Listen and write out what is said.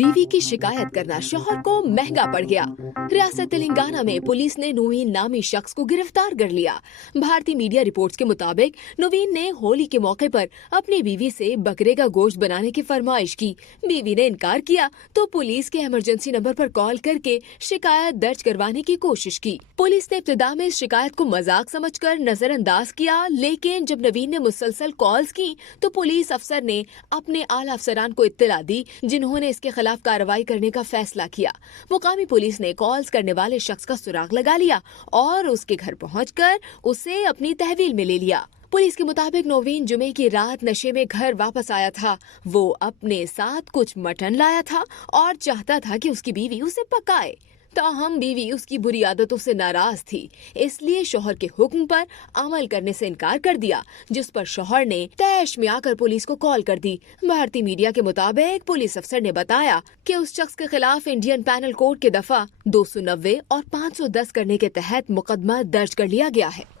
बीवी की शिकायत करना शौहर को महंगा पड़ गया। रियासत तेलंगाना में पुलिस ने नवीन नामी शख्स को गिरफ्तार कर लिया। भारतीय मीडिया रिपोर्ट्स के मुताबिक नवीन ने होली के मौके पर अपनी बीवी से बकरे का गोश्त बनाने की फरमाइश की। बीवी ने इनकार किया तो पुलिस के इमरजेंसी नंबर पर कॉल करके शिकायत दर्ज करवाने की कोशिश की। पुलिस ने इब्तिदा में इस शिकायत को मजाक समझकर नजरअंदाज किया, लेकिन जब नवीन ने मुसलसल कॉल्स की तो पुलिस अफसर ने अपने आला अफसरान को इत्तला दी, जिन्होंने इसके खिलाफ कार्रवाई करने का फैसला किया। मुकामी पुलिस ने कॉल्स करने वाले शख्स का सुराग लगा लिया और उसके घर पहुंचकर उसे अपनी तहवील में ले लिया। पुलिस के मुताबिक नवीन जुमे की रात नशे में घर वापस आया था। वो अपने साथ कुछ मटन लाया था और चाहता था कि उसकी बीवी उसे पकाए। ताहम बीवी उसकी बुरी आदतों से नाराज थी, इसलिए शौहर के हुक्म पर अमल करने से इनकार कर दिया, जिस पर शौहर ने तैश में आकर पुलिस को कॉल कर दी। भारतीय मीडिया के मुताबिक पुलिस अफसर ने बताया कि उस शख्स के खिलाफ इंडियन पैनल कोड के दफा 290 और 510 करने के तहत मुकदमा दर्ज कर लिया गया है।